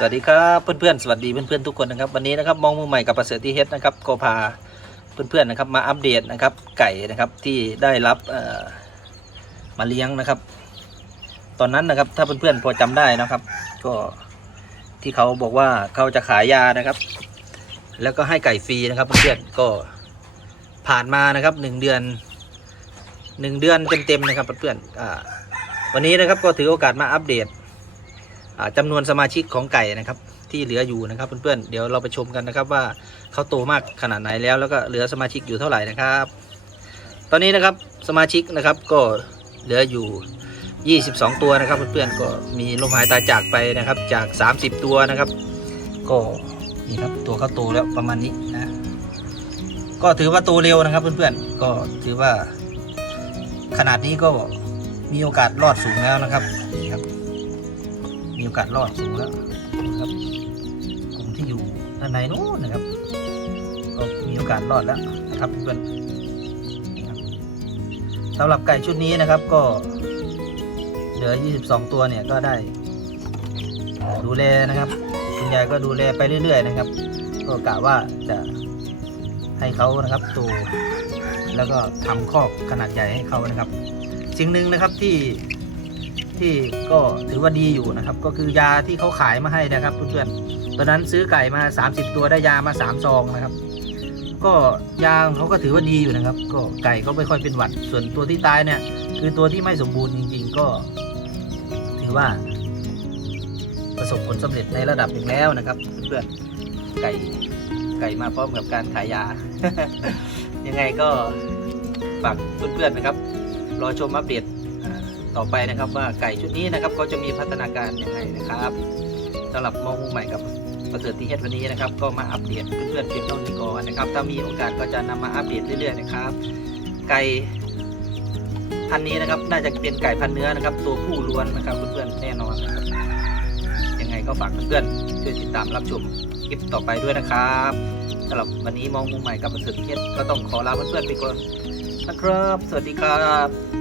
สวัสดีครับเพื่อนๆสวัสดีเพื่อนๆทุกคนนะครับวันนี้นะครับมองมือใหม่กับประเสริฐที่เฮ็ดนะครับก็พาเพื่อนๆนะครับมาอัปเดตนะครับไก่นะครับที่ได้รับมาเลี้ยงนะครับ ตอนนั้นนะครับถ้าเพื่อนๆพอจำได้นะครับ ก็ที่เขาบอกว่าเขาจะขายยานะครับ แล้วก็ให้ไก่ฟรีนะครับเพื่อนๆก็ผ่านมานะครับหนึ่งเดือนหนึ่งเดือนเต็มๆนะครับเพื่อนๆวันนี้นะครับก็ถือโอกาสมาอัปเดต อ่าจำนวนสมาชิกของไก่นะครับ ที่เหลืออยู่นะครับเพื่อนๆเดี๋ยวเราไปชมกันนะครับว่าเขาโตมากขนาดไหนแล้ว แล้วก็เหลือสมาชิกอยู่เท่าไหร่นะครับ ตอนนี้นะครับสมาชิกนะครับก็เหลืออยู่ 22 ตัวนะครับเพื่อนๆก็มีลมหายตายจากไปนะครับจาก 30 ตัวนะครับ ก็นี่ครับตัวเขาโตแล้วประมาณนี้นะก็ถือว่าโตเร็วนะครับเพื่อนๆก็ถือว่าขนาดนี้ก็มีโอกาสรอดสูงแล้วนะครับนี่ครับ มีโอกาสรอดสูงแล้วนะครับกลุ่มที่อยู่ด้านในนู้นนะครับ ก็มีโอกาสรอดแล้วนะครับเพื่อนสำหรับไก่ชุดนี้นะครับก็เหลือ 22 ตัวเนี่ยก็ได้ดูแลนะครับคุณยายก็ดูแลไปเรื่อยๆนะครับ ก็กะว่าจะให้เขานะครับโตแล้วก็ทำคอกขนาดใหญ่ให้เขานะครับสิ่งหนึ่งนะครับที่ ที่ก็ถือว่าดีอยู่นะครับ ก็คือยาที่เขาขายมาให้นะครับเพื่อนๆตอนนั้นซื้อไก่มา 30 ตัวได้ยามา3ซองนะครับ ก็ยาของเขาก็ถือว่าดีอยู่นะครับ ก็ไก่ก็ไม่ค่อยเป็นหวัด ส่วนตัวที่ตายเนี่ย คือตัวที่ไม่สมบูรณ์จริง ๆ ก็ ถือว่า ประสบผลสำเร็จในระดับหนึ่งแล้วนะครับ เพื่อนๆไก่ไก่มาพร้อมกับการขายยา ยังไงก็ฝากเพื่อนๆนะครับ รอชมอัปเดตอ่า ต่อไปนะครับว่าไก่ชุดนี้นะครับเขาจะมีพัฒนาการยังไงนะครับสำหรับมองมุมใหม่กับประเสริฐที่เฮ็ดวันนี้นะครับ ก็มาอัปเดตเพื่อนๆเพียงเท่านี้ก่อนนะครับ ถ้ามีโอกาสก็จะนำมาอัปเดตเรื่อยๆนะครับ ไก่พันนี้นะครับน่าจะเป็นไก่พันเนื้อนะครับ ตัวผู้ล้วนนะครับเพื่อนๆแน่นอนนะครับยังไงก็ฝากเพื่อนๆช่วยติดตามรับชมคลิปต่อไปด้วยนะครับสำหรับวันนี้มองมุมใหม่กับประเสริฐที่เฮ็ดก็ต้องขอลาเพื่อนๆไปก่อนนะครับ สวัสดีครับ